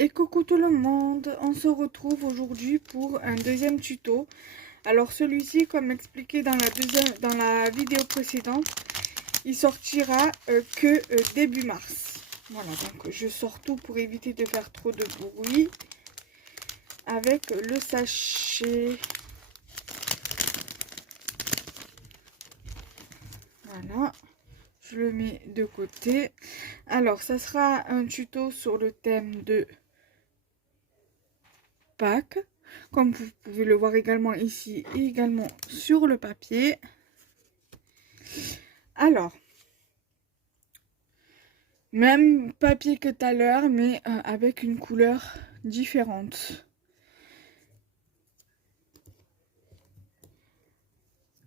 Et coucou tout le monde, on se retrouve aujourd'hui pour un deuxième tuto. Alors celui-ci, comme expliqué dans la vidéo précédente, il sortira que début mars. Voilà, donc je sors tout pour éviter de faire trop de bruit avec le sachet. Voilà, je le mets de côté. Alors ça sera un tuto sur le thème de Pâques, comme vous pouvez le voir également ici et également sur le papier. Alors, même papier que tout à l'heure, mais avec une couleur différente.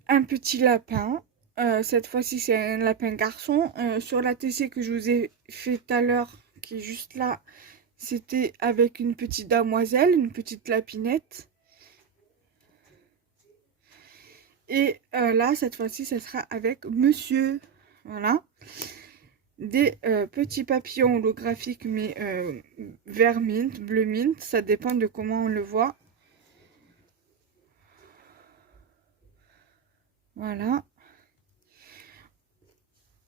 Un petit lapin. Cette fois-ci, c'est un lapin garçon. Sur la TC que je vous ai fait tout à l'heure, qui est juste là, c'était avec une petite damoiselle, une petite lapinette. Et là, cette fois-ci, ça sera avec monsieur. Voilà. Des petits papillons holographiques, mais vert mint, bleu mint. Ça dépend de comment on le voit. Voilà.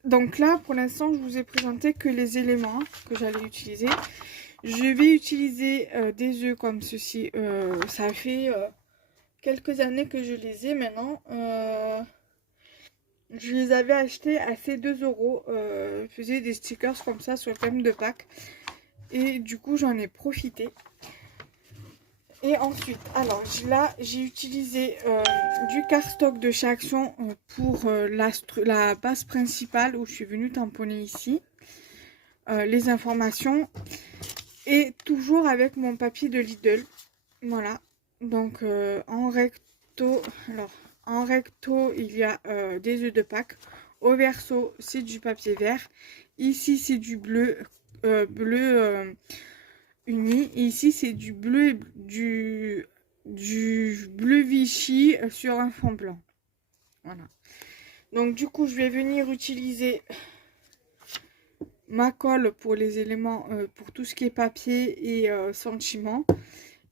Donc là, pour l'instant, je vous ai présenté que les éléments que j'allais utiliser. Je vais utiliser des œufs comme ceci. Ça fait quelques années que je les ai maintenant. Je les avais achetés à ces 2 €. Je faisais des stickers comme ça sur le thème de Pâques. Et du coup, j'en ai profité. Et ensuite, alors là, j'ai utilisé du cardstock de chez Action pour la base principale où je suis venue tamponner ici les informations. Et toujours avec mon papier de Lidl. Voilà. Donc en recto, alors en recto, il y a des œufs de Pâques. Au verso, c'est du papier vert. Ici, c'est du bleu, uni. Et ici, c'est du bleu Vichy sur un fond blanc. Voilà. Donc du coup, je vais venir utiliser ma colle pour les éléments, pour tout ce qui est papier et sentiments.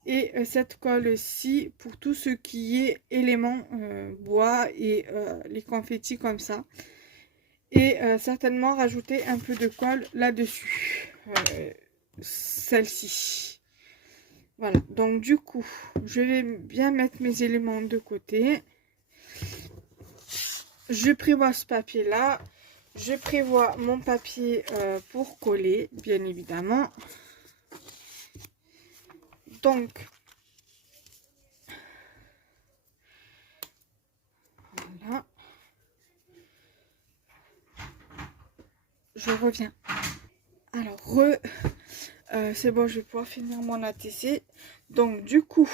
Et cette colle-ci pour tout ce qui est éléments bois et les confettis comme ça. Et certainement rajouter un peu de colle là-dessus. Celle-ci. Voilà, donc du coup, je vais bien mettre mes éléments de côté. Je prévois ce papier-là. Je prévois mon papier pour coller, bien évidemment. Donc, voilà. Je reviens. Alors, c'est bon, je vais pouvoir finir mon ATC. Donc, du coup,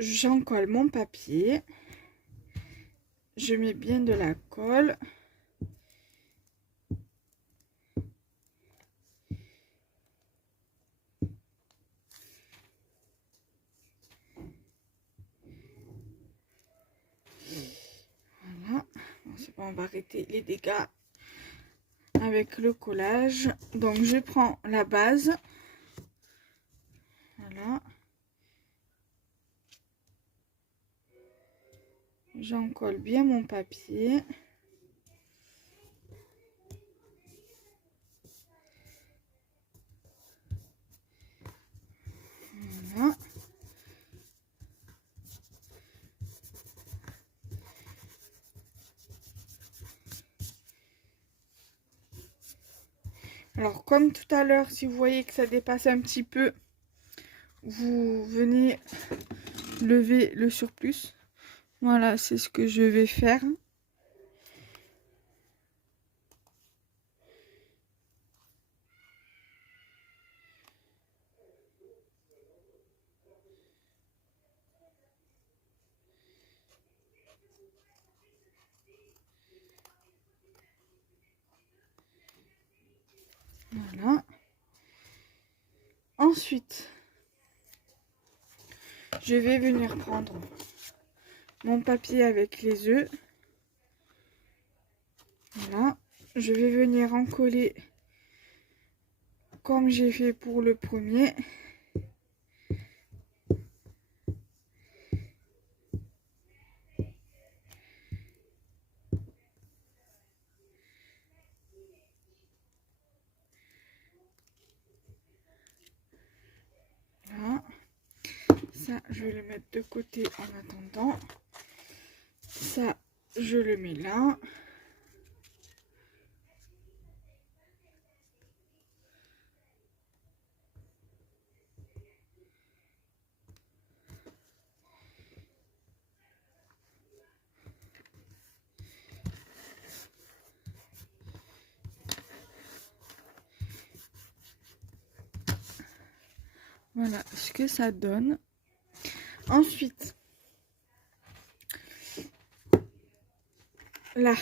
j'en colle mon papier. Je mets bien de la colle. Voilà. Bon, c'est bon, on va arrêter les dégâts avec le collage. Donc, je prends la base. Voilà. J'en colle bien mon papier. Voilà. Alors, comme tout à l'heure, si vous voyez que ça dépasse un petit peu, vous venez lever le surplus. Voilà, c'est ce que je vais faire. Voilà. Ensuite, je vais venir prendre mon papier avec les œufs. Voilà. Je vais venir en coller comme j'ai fait pour le premier. Voilà. Ça, je vais le mettre de côté en attendant. Ça, je le mets là. Voilà ce que ça donne. Ensuite, là,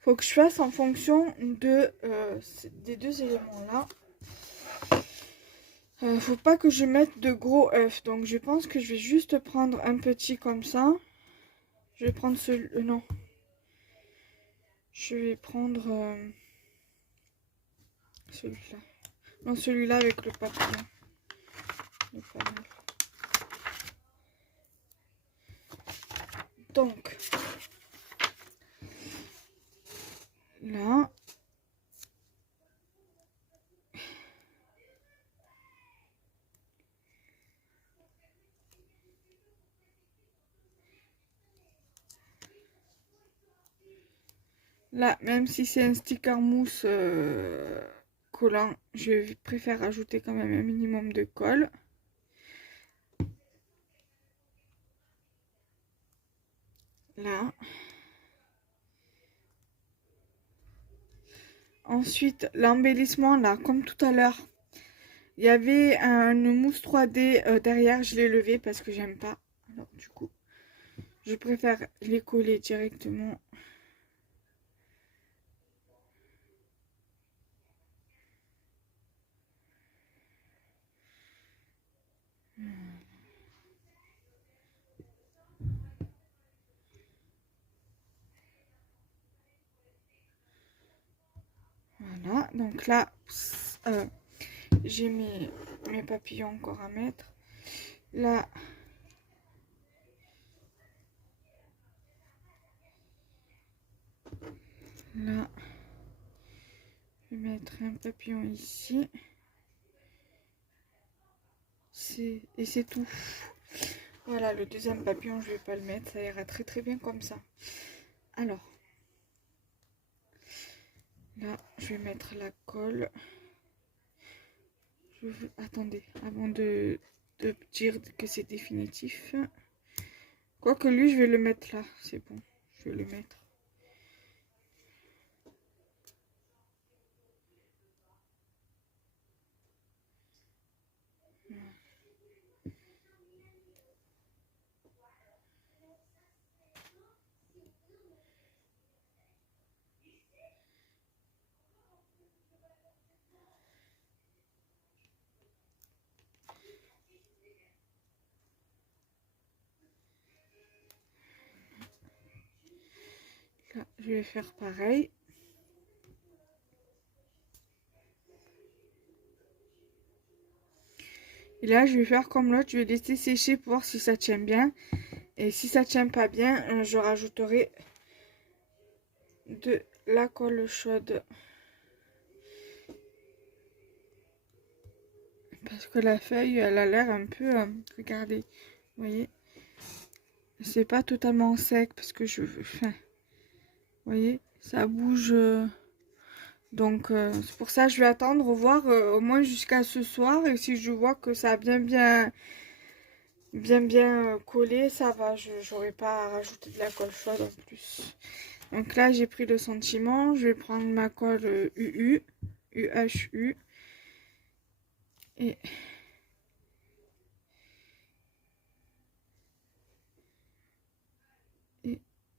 faut que je fasse en fonction de des deux éléments là. Faut pas que je mette de gros œufs, donc je pense que je vais juste prendre un petit comme ça. Je vais prendre non. Je vais prendre celui-là. Non, celui-là avec le papillon. Le papillon. Donc, là. Là, même si c'est un sticker mousse collant, je préfère ajouter quand même un minimum de colle. Là. Ensuite, l'embellissement, là, comme tout à l'heure, il y avait une mousse 3D derrière, je l'ai levé parce que j'aime pas. Alors, du coup, je préfère les coller directement. Voilà, donc là, j'ai mes papillons encore à mettre. Là, là, je vais mettre un papillon ici. Et c'est tout. Voilà, le deuxième papillon, je vais pas le mettre, ça ira très très bien comme ça. Alors, là, je vais mettre la colle. Attendez, avant de dire que c'est définitif. Quoique lui, je vais le mettre là, c'est bon, je vais le mettre. Là, je vais faire pareil. Et là, je vais faire comme l'autre, je vais laisser sécher pour voir si ça tient bien. Et si ça tient pas bien, je rajouterai de la colle chaude. Parce que la feuille, elle a l'air un peu... regardez, vous voyez, c'est pas totalement sec parce que enfin, vous voyez, ça bouge. Donc, c'est pour ça que je vais attendre, voir au moins jusqu'à ce soir. Et si je vois que ça a bien collé, ça va. Je n'aurai pas à rajouter de la colle chaude en plus. Donc là, j'ai pris le sentiment. Je vais prendre ma colle UHU. Et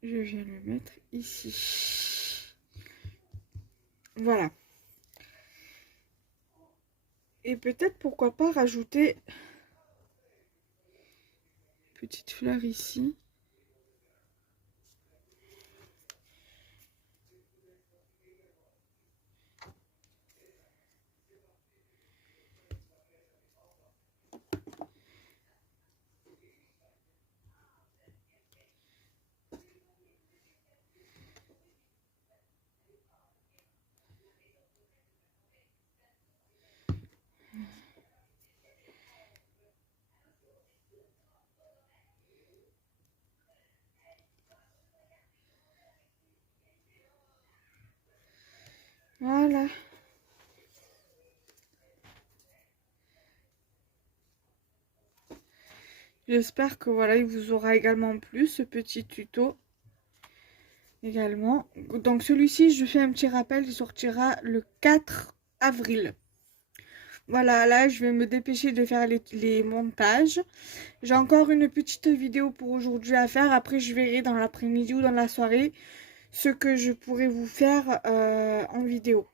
je viens le mettre ici. Voilà. Et peut-être pourquoi pas rajouter une petite fleur ici. Voilà. J'espère que voilà, il vous aura également plu ce petit tuto. Également. Donc celui-ci, je fais un petit rappel, il sortira le 4 avril. Voilà, là, je vais me dépêcher de faire les montages. J'ai encore une petite vidéo pour aujourd'hui à faire. Après, je verrai dans l'après-midi ou dans la soirée ce que je pourrais vous faire en vidéo.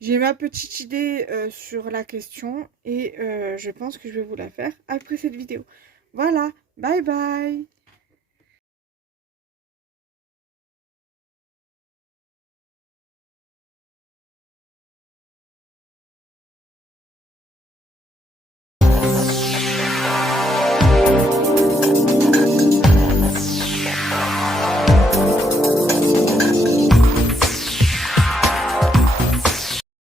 J'ai ma petite idée sur la question et je pense que je vais vous la faire après cette vidéo. Voilà, bye bye!